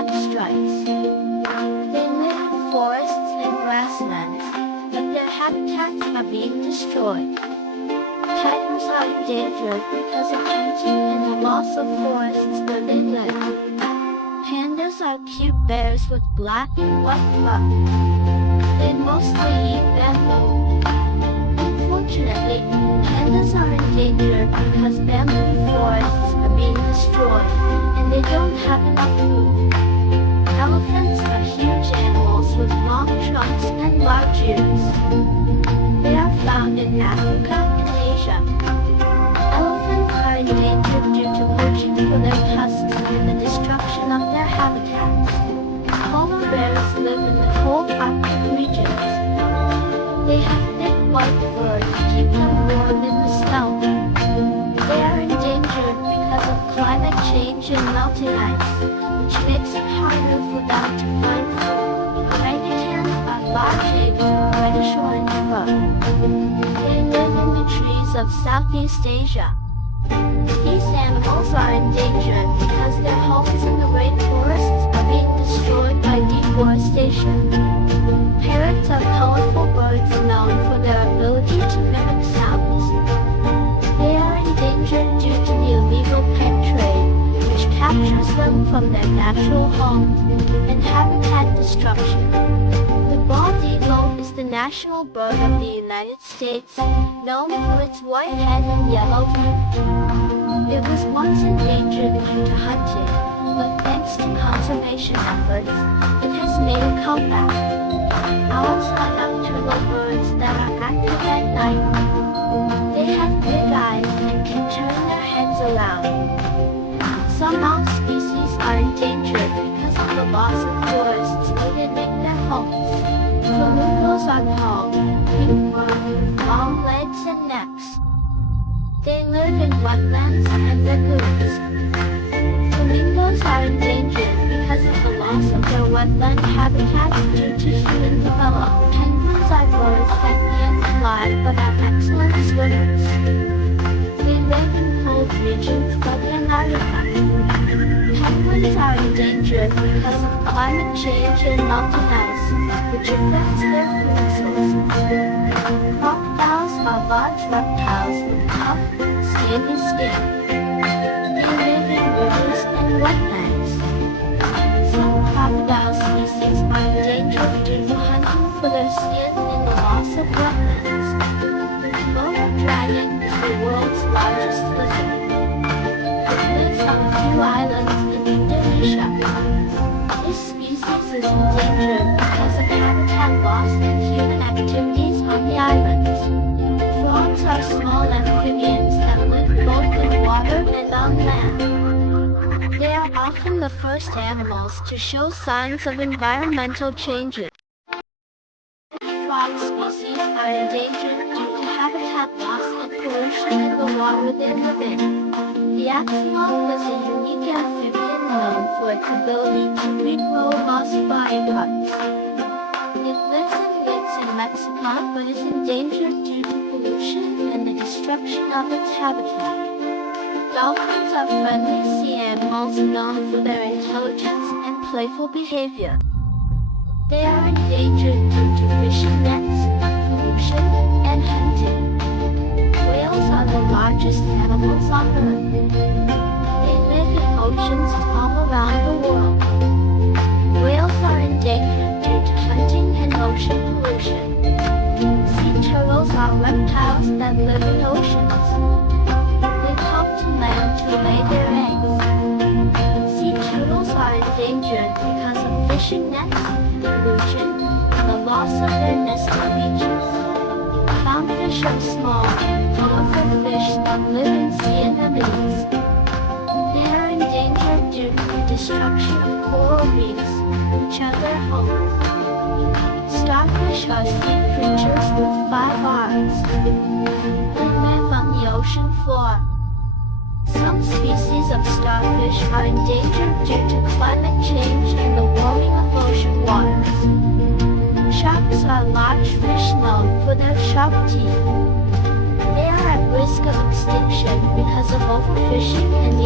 habitat strikes. They live in forests and grasslands, but their habitats are being destroyed. Tigers are endangered because of hunting and the loss of forests where they live. Pandas are cute bears with black and white fur. They mostly eat bamboo. Unfortunately, pandas are endangered because bamboo forests are being destroyed, and they don't have enough food. Elephants are huge animals with long trunks and large ears. They are found in Africa and Asia. Elephants are endangered due to poaching for their tusks and the destruction of their habitats. Polar bears live in the cold Arctic regions. They have thick white fur to keep them warm in the snow. They are endangered because of climate change and melting ice, which makes it harder for them to find food. Orangutans are large-aped, reddish-orange fur. They live in the trees of Southeast Asia. These animals are endangered because their homes in the rainforests are being destroyed by deforestation. Parrots are colorful birds known for their ability to mimic sounds. They are endangered due to the illegal pet trade, which captures them from their natural home, and habitat destruction. The bald eagle is the national bird of the United States, known for its white head and yellow feet. It was once endangered due to hunting, but thanks to conservation efforts, it has made a comeback. Owls are nocturnal birds that are active at night. They have big eyes and can turn their heads around. Some owl species are endangered because of the loss of forests where they make their homes. Flamingos are tall, pink fur with long legs and necks. They live in wetlands and lagoons. Flamingos are endangered because of the loss of their wetland habitats due to human development. Penguins are birds that can't fly but are excellent swimmers. They live in cold regions of Antarctica. Penguins are endangered because of climate change and melting ice, which affects their food sources. Crocodiles are large reptiles with tough, scaly skin. They live in rivers and wetlands. Some crocodile species are endangered due to hunting for their skin and the loss of wetlands. Komodo dragon is the world's largest lizard. It lives on a few islands in Indonesia. This species is endangered because of habitat loss and human activities on the islands. Frogs are small amphibians that live both in water and on land. They are often the first animals to show signs of environmental changes. Frog species are endangered due to habitat loss and pollution in the water they live in. The axolotl is a unique amphibian known for its ability to regrow lost body parts. It lives in lakes in Mexico but is endangered due to pollution and the destruction of its habitat. Dolphins are friendly sea animals known for their intelligence and playful behavior. They are endangered due to fishing nets, pollution, and hunting. Whales are the largest animals on Earth. They live in oceans all around the world. Whales are endangered due to hunting and ocean pollution. Sea turtles are reptiles that live in oceans. They come to land to lay their eggs. Sea turtles are endangered because of fishing nets, pollution, and the loss of their nesting beaches. Clownfish are small, colorful fish that live in sea anemones. They are endangered due to the destruction of coral reefs, which are their homes. Starfish are sea creatures with 5 arms. They live on the ocean floor. Some species of starfish are endangered due to climate change and the warming of ocean waters. Sharks are large fish known for their sharp teeth. They are at risk of extinction because of overfishing and